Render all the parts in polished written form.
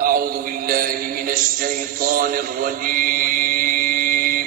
أعوذ بالله من الشيطان الرجيم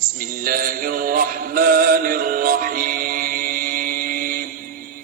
بسم الله الرحمن الرحيم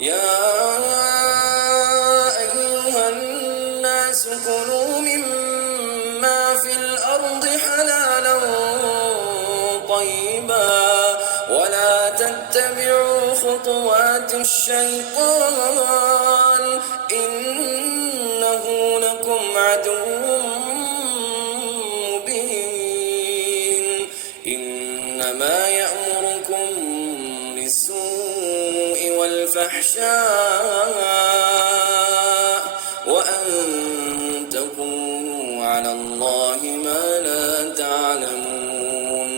يا أيها الناس كلوا مما في الأرض حلالا طيبا ولا تتبعوا خطوات الشيطان إنه لكم عدو مبين إنما يأمركم بالسوء والفحشاء وأن تقولوا على الله ما لا تعلمون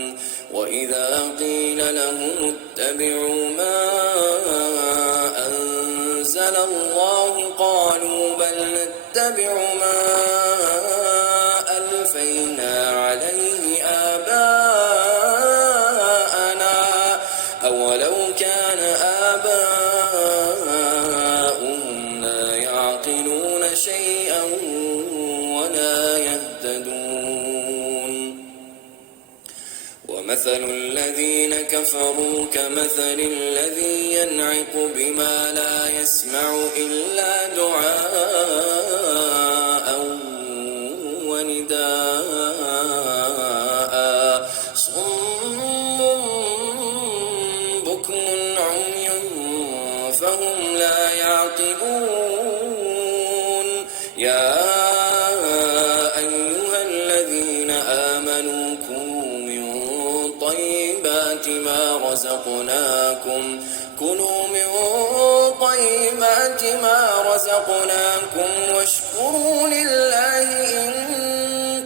وإذا قيل لهم اتبعوا ما أنزل الله قالوا بل نتبع ما ألفينا عليه آباءنا أولو كان آباؤهم لا يعقلون شيئا ولا يهتدون ومثل الذين كفروا كمثل الذي ينعق بما لا يسمع إلا دعاء ونداء صم بكم عمي فهم لا يعقلون يا أيها الذين آمنوا كلوا من طيبات ما رزقناكم واشكروا لله إن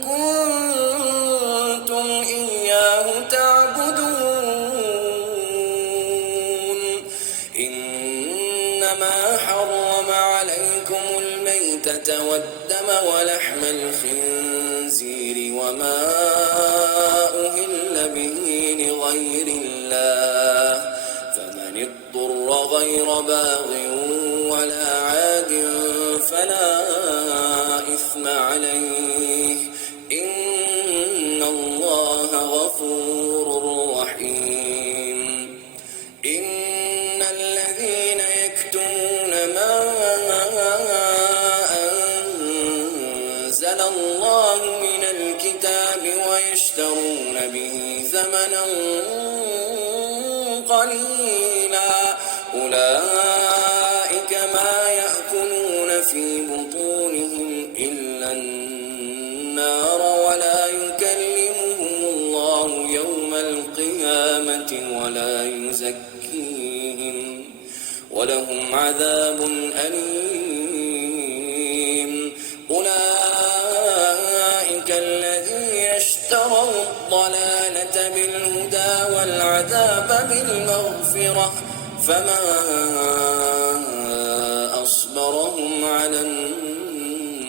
كنتم إياه تعبدون إنما حرم عليكم الميتة والدم ولحم الخنزير وما أهل به لغير الله فمن اضطر غير باغ ولا عاد فلا إثم عليه إن الله غفور رحيم إن الذين يكتمون ما أنزل الله من الكتاب ويشترون به ثمنا قليلا أولئك ما يأكلون في بطونهم إلا النار ولا يكلمهم الله يوم القيامة ولا يزكيهم ولهم عذاب أليم أولئك الذين اشتروا الضلالة بالهدى والعذاب بالمغفرة فما أصبرهم على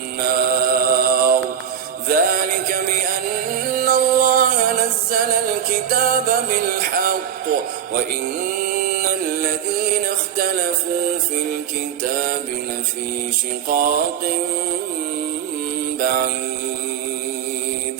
النار ذلك بأن الله نزل الكتاب بالحق وإن الذين اختلفوا في الكتاب لفي شقاق بعيد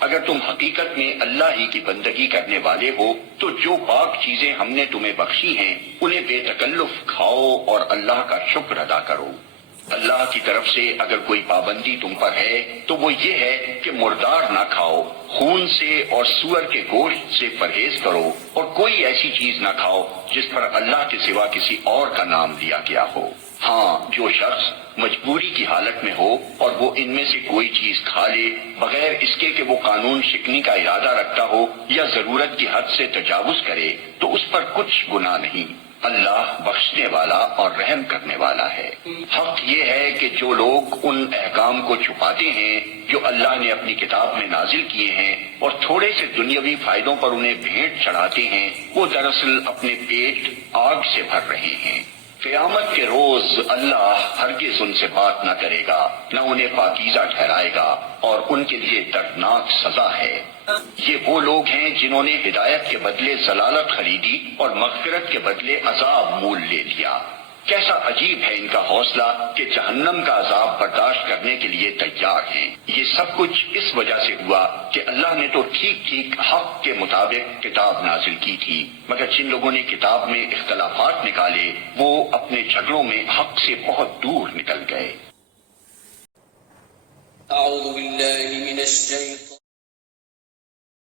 اگر تم حقیقت میں اللہ ہی کی بندگی کرنے والے ہو تو جو پاک چیزیں ہم نے تمہیں بخشی ہیں انہیں بے تکلف کھاؤ اور اللہ کا شکر ادا کرو۔ اللہ کی طرف سے اگر کوئی پابندی تم پر ہے تو وہ یہ ہے کہ مردار نہ کھاؤ، خون سے اور سور کے گوشت سے پرہیز کرو، اور کوئی ایسی چیز نہ کھاؤ جس پر اللہ کے سوا کسی اور کا نام لیا گیا ہو۔ ہاں، جو شخص مجبوری کی حالت میں ہو اور وہ ان میں سے کوئی چیز کھا لے بغیر اس کے کہ وہ قانون شکنی کا ارادہ رکھتا ہو یا ضرورت کی حد سے تجاوز کرے تو اس پر کچھ گناہ نہیں۔ اللہ بخشنے والا اور رحم کرنے والا ہے۔ حق یہ ہے کہ جو لوگ ان احکام کو چھپاتے ہیں جو اللہ نے اپنی کتاب میں نازل کیے ہیں اور تھوڑے سے دنیاوی فائدوں پر انہیں بھیٹ چڑھاتے ہیں، وہ دراصل اپنے پیٹ آگ سے بھر رہے ہیں۔ قیامت کے روز اللہ ہرگز ان سے بات نہ کرے گا، نہ انہیں پاکیزہ ٹھہرائے گا، اور ان کے لیے دردناک سزا ہے۔ یہ وہ لوگ ہیں جنہوں نے ہدایت کے بدلے ضلالت خریدی اور مغفرت کے بدلے عذاب مول لے لیا۔ کیسا عجیب ہے ان کا حوصلہ کہ جہنم کا عذاب برداشت کرنے کے لیے تیار ہیں۔ یہ سب کچھ اس وجہ سے ہوا کہ اللہ نے تو ٹھیک ٹھیک حق کے مطابق کتاب نازل کی تھی، مگر جن لوگوں نے کتاب میں اختلافات نکالے وہ اپنے جھگڑوں میں حق سے بہت دور نکل گئے۔ اعوذ باللہ من الشیطان